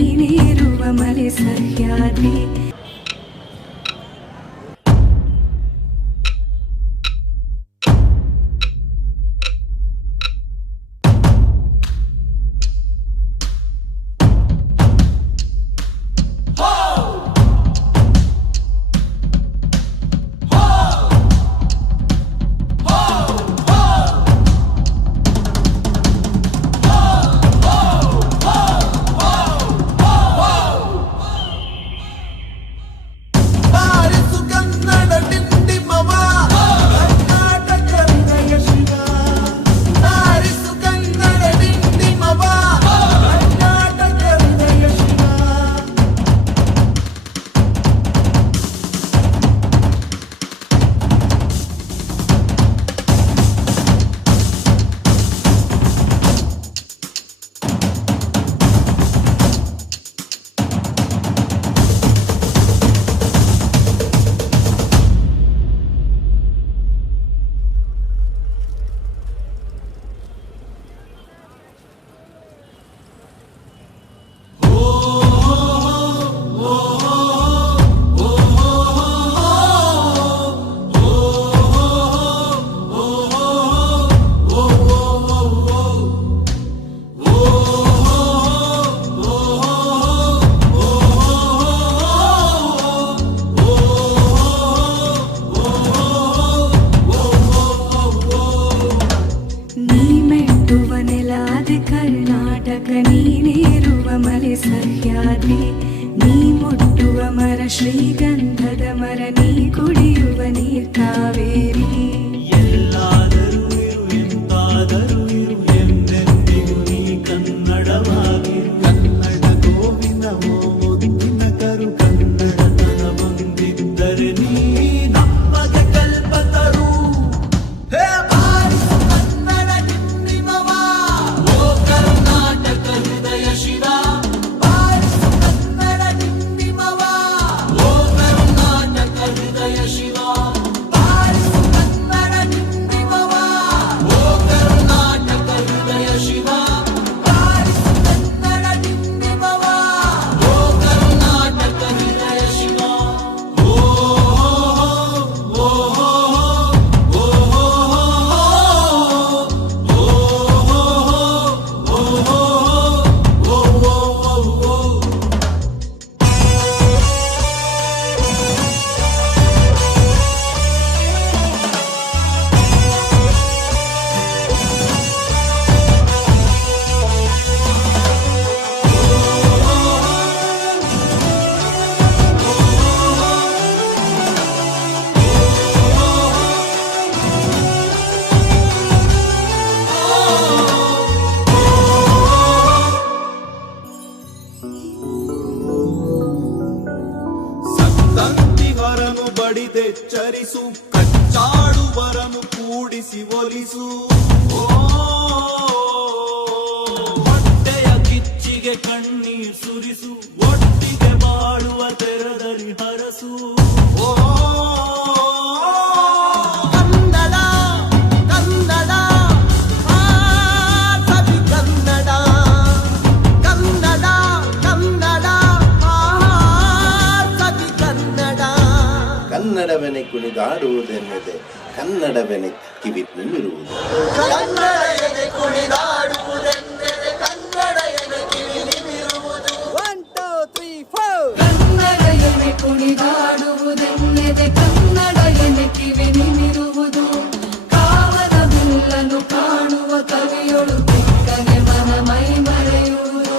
ನೀನೇರುವ ಮಲೆ ಸಹ್ಯಾದ್ರಿ. ನೀನೇರುವ ಮಲೆ ಸಹ್ಯಾದ್ರಿ. ನೀ ಮುಟ್ಟುವ ಮರ ಶ್ರೀಗಂಧದ ಮರ, ನೀ ಕುಡಿಯುವ ನೀರ್ ಕಾವೇರಿ. ಎಲ್ಲಾದರೂ ಇರು ಎಂತಾದರೂ ಇರು ಎಂದೆಂದಿಗೂ ನೀ ಕನ್ನಡವಾಗಿರು. ಕನ್ನಡ ಗೋವಿಂದವೋ ಮುದ್ದಿನ ಕರು, ಕನ್ನಡತನ ಬಂದಿದ್ದರೆ ನೀ ನಮಗೆ ಕಲ್ಪತರು. ಬಡಿದೆಚ್ಚರಿಸು, ಕಚ್ಚಾಡುವರನು ಕೂಡಿಸಿ ಒಲಿಸು. ಹೊಟ್ಟೆಯ ಕಿಚ್ಚಿಗೆ ಕಣ್ಣೀರ್ ಸುರಿಸು, ಒಟ್ಟಿಗೆ ಬಾಳುವ ತೆರದಲ್ಲಿ ಹರಸು. ಕನ್ನಡವೆನೆ ಕುಣಿದಾಡುವುದೆನ್ನದೆ ಕನ್ನಡವೆನೆ ಕಿವಿ ನಿಮಿರುವುದು. ಕನ್ನಡವೆನೆ ಕುಣಿದಾಡುವುದೆನ್ನದೆ ಕನ್ನಡವೆನೆ ಕಿವಿ ನಿಮಿರುವುದು. 1 2 3 4 ಕನ್ನಡವೆನೆ ಕುಣಿದಾಡುವುದೆನ್ನದೆ ಕನ್ನಡವೆನೆ ಕಿವಿ ನಿಮಿರುವುದು. ಕಾವದ ಬಿಲ್ಲನ್ನು ಕಾಣುವ ಕವಿಯೊಳು ಬೆಕ್ಕಗೆ ಮನ ಮೈ ಮರೆಯುವುದು.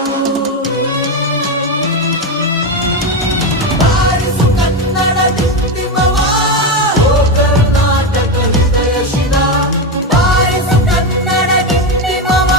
ಕರ್ನಾಟಕ ಹೃದಯ ಶಿವ, ಬಾರಿಸು ಕನ್ನಡ ಡಿಂಡಿಮವ.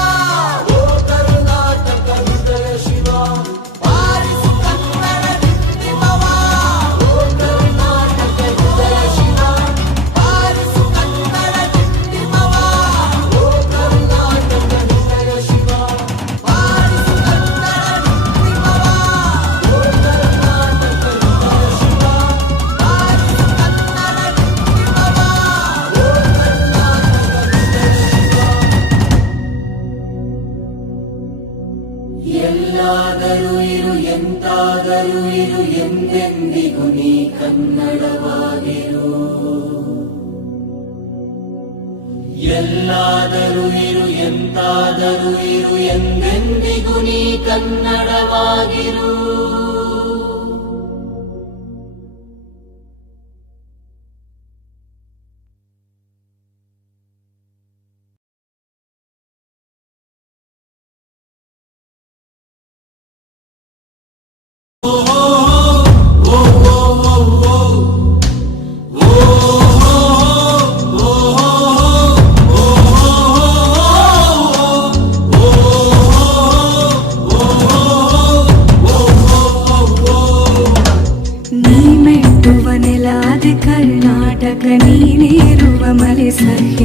ಇರು ಎಂತಾದರೂ ಇರು ಎಂದೆಂದಿಗೂ ನೀ ಕನ್ನಡವಾಗಿರು ಎಲ್ಲಾದರೂ ಇರು ಎಂತಾದರೂ ಇರು ಎಂದೆಂದಿಗೂ ನೀ ಕನ್ನಡವಾಗಿರು ಕರ್ನಾಟಕ ನೀನಿರುವ ಮಲೆ ಸತ್ಯ